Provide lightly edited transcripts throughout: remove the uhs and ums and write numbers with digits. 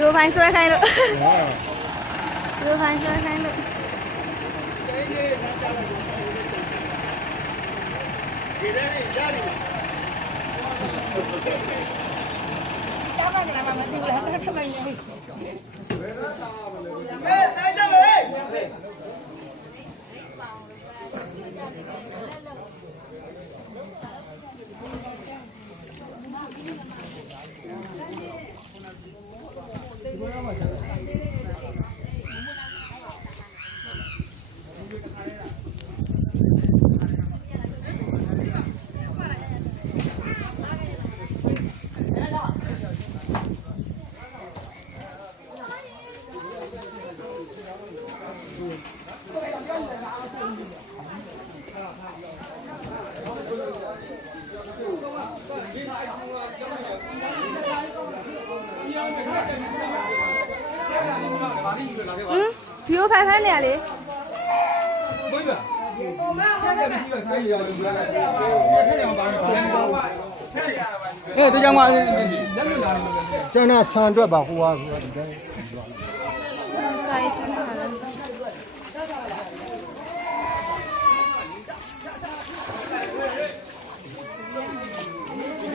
Video fine so kind of. Video fine so kind of. View 500呢？哎，这讲话，在那3转吧，花说你看。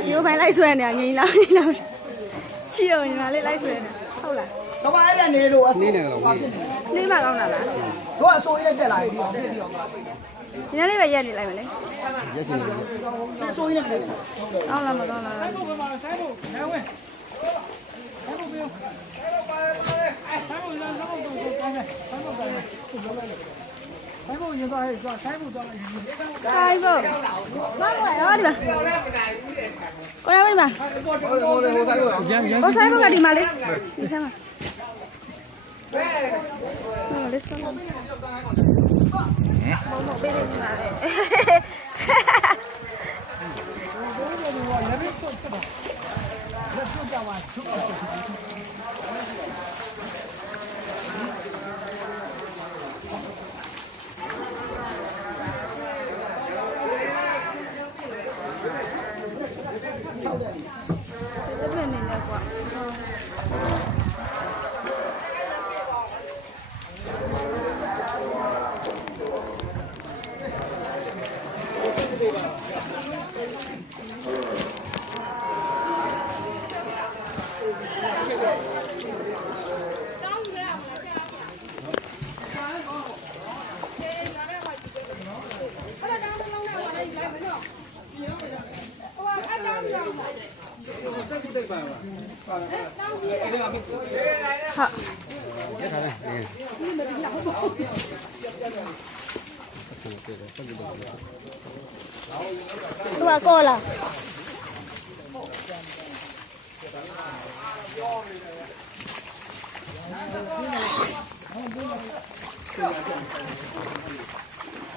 View 5လိုက်ဆွဲနေငိမ့်လားချီအောင်ညီမလေးလိုက်ဆွဲနေဟုတ်လား တော့အဲ့ဒါနေလို့နေနေလို့ နေမှကောင်းတာလား တို့အစိုးရတက်လာပြီ ဒီနေ့လေးပဲရက်နေလိုက်မယ်လေ ရက်ချင်တယ်အစိုးရတက် ကောင်းလားမကောင်းလား ဆိုင်ဖို့ပါဆိုင်ဖို့လဲဝင်ဆိုင်ဖို့ပြောဆိုင်ဖို့လာတော့တော့ကောင်းတယ်ဆိုင်ဖို့ကောင်းတယ်ဆိုင်ဖို့ရင်သွားဟဲ့သွားဆိုင်ဖို့သွားလိုက်ရင် ဆိုင်ဖို့ဘာလို့လဲဟောဒီမှာကိုရမဒီမှာ ဆိုင်ဖို့ကဒီမှာလေဒီထဲမှာlet's go မပေးနေမှာလေ这边那个挂。好。多够了。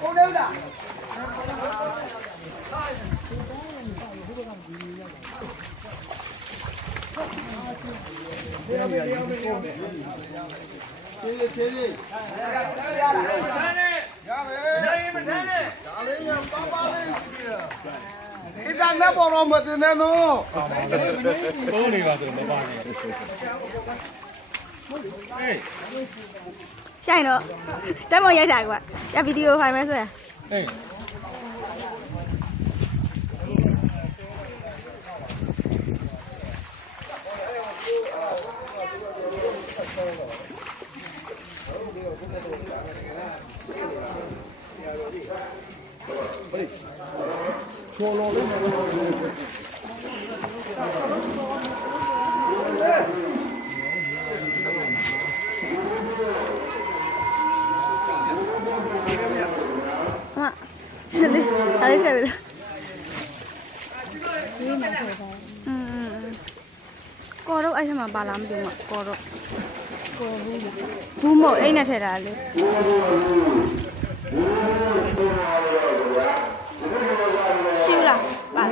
我溜达。一旦那包了没得那弄。都你吧，这没办法。哎。下一个，再忙一下个，要 video 拍没事。哎。说了。妈，这里还是这里的。ကောတော့အဲ့ထက်မှာပါလာမသိဘူးမကောတော့ဘူးမဟုတ်အဲ့နဲ့ထည့်တာလေရှိဘူးလားပါ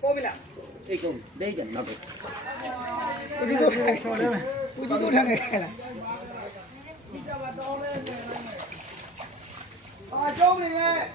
过不了，这个没人那个，估计都开了，估计都开了。啊，教你嘞。